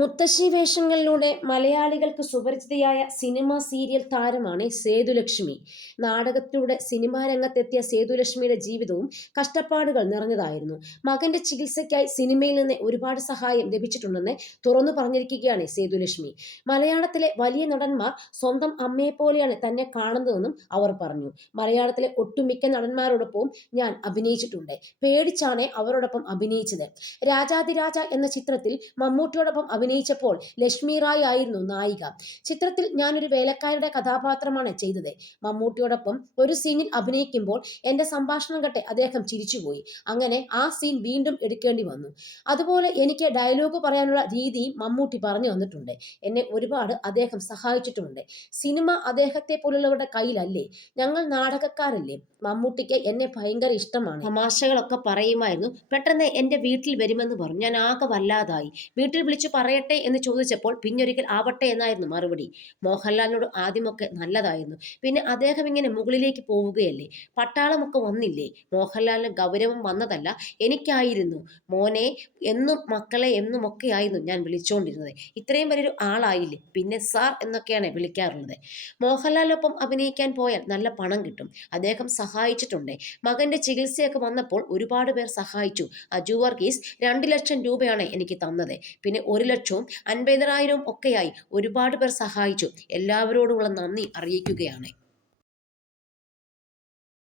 മുത്തശ്ശി വേഷങ്ങളിലൂടെ മലയാളികൾക്ക് സുപരിചിതയായ cinema serial താരമാണ് സേതുലക്ഷ്മി. നാടകത്തിലൂടെ സിനിമാ രംഗത്തെത്തിയ സേതുലക്ഷ്മിയുടെ ജീവിതവും കഷ്ടപ്പാടുകൾ നിറഞ്ഞതായിരുന്നു. മകന്റെ ചികിത്സയ്ക്കായി സിനിമയിൽ നിന്ന് ഒരുപാട് സഹായം ലഭിച്ചിട്ടുണ്ടെന്ന് തുറന്നു പറഞ്ഞിരിക്കുകയാണ് സേതുലക്ഷ്മി. മലയാളത്തിലെ വലിയ നടന്മാർ സ്വന്തം അമ്മയെപ്പോലെയാണ് തന്നെ കാണുന്നതെന്നും അവർ പറഞ്ഞു. മലയാളത്തിലെ ഒട്ടുമിക്ക നടന്മാരോടൊപ്പവും ഞാൻ അഭിനയിച്ചിട്ടുണ്ട്. പേടിച്ചാണ് അവരോടൊപ്പം അഭിനയിച്ചത്. രാജാതിരാജ എന്ന ചിത്രത്തിൽ മമ്മൂട്ടിയോടൊപ്പം അഭിനയിച്ചപ്പോൾ ലക്ഷ്മി റായ് ആയിരുന്നു നായിക. ചിത്രത്തിൽ ഞാനൊരു വേലക്കാരുടെ കഥാപാത്രമാണ് ചെയ്തത്. മമ്മൂട്ടിയോടൊപ്പം ഒരു സീനിൽ അഭിനയിക്കുമ്പോൾ എന്റെ സംഭാഷണം കേട്ട് അദ്ദേഹം ചിരിച്ചുപോയി. അങ്ങനെ ആ സീൻ വീണ്ടും എടുക്കേണ്ടി വന്നു. അതുപോലെ എനിക്ക് ഡയലോഗ് പറയാനുള്ള രീതി മമ്മൂട്ടി പറഞ്ഞു വന്നിട്ടുണ്ട്. എന്നെ ഒരുപാട് അദ്ദേഹം സഹായിച്ചിട്ടുമുണ്ട്. സിനിമ അദ്ദേഹത്തെ പോലുള്ളവരുടെ കയ്യിലല്ലേ, ഞങ്ങൾ നാടകക്കാരല്ലേ. മമ്മൂട്ടിക്ക് എന്നെ ഭയങ്കര ഇഷ്ടമാണ്. തമാശകളൊക്കെ പറയുമായിരുന്നു. പെട്ടെന്ന് എന്റെ വീട്ടിൽ വരുമെന്ന് പറഞ്ഞു. ഞാൻ ആകെ വല്ലാതായി. വീട്ടിൽ വിളിച്ചു പറയട്ടെ എന്ന് ചോദിച്ചപ്പോൾ പിന്നൊരിക്കൽ ആവട്ടെ എന്നായിരുന്നു മറുപടി. മോഹൻലാലിനോട് ആദ്യമൊക്കെ നല്ലതായിരുന്നു. പിന്നെ അദ്ദേഹം ഇങ്ങനെ മുകളിലേക്ക് പോവുകയല്ലേ. പട്ടാളമൊക്കെ വന്നില്ലേ. മോഹൻലാലിന് ഗൗരവം വന്നതല്ല, എനിക്കായിരുന്നു. മോനെ എന്നും മക്കളെ എന്നും ഒക്കെ ആയിരുന്നു ഞാൻ വിളിച്ചുകൊണ്ടിരുന്നത്. ഇത്രയും വലിയൊരു ആളായില്ലേ, പിന്നെ സാർ എന്നൊക്കെയാണ് വിളിക്കാറുള്ളത്. മോഹൻലാലിനൊപ്പം അഭിനയിക്കാൻ പോയാൽ നല്ല പണം കിട്ടും. അദ്ദേഹം സഹായിച്ചിട്ടുണ്ട്. മകന്റെ ചികിത്സയൊക്കെ വന്നപ്പോൾ ഒരുപാട് പേർ സഹായിച്ചു. അജു വർഗീസ് 2 ലക്ഷം രൂപയാണ് എനിക്ക് തന്നത്. പിന്നെ 1 ലക്ഷവും 50,000 ഒക്കെയായി ഒരുപാട് പേർ സഹായിച്ചു. എല്ലാവരോടുമുള്ള നന്ദി അറിയിക്കുകയാണ്.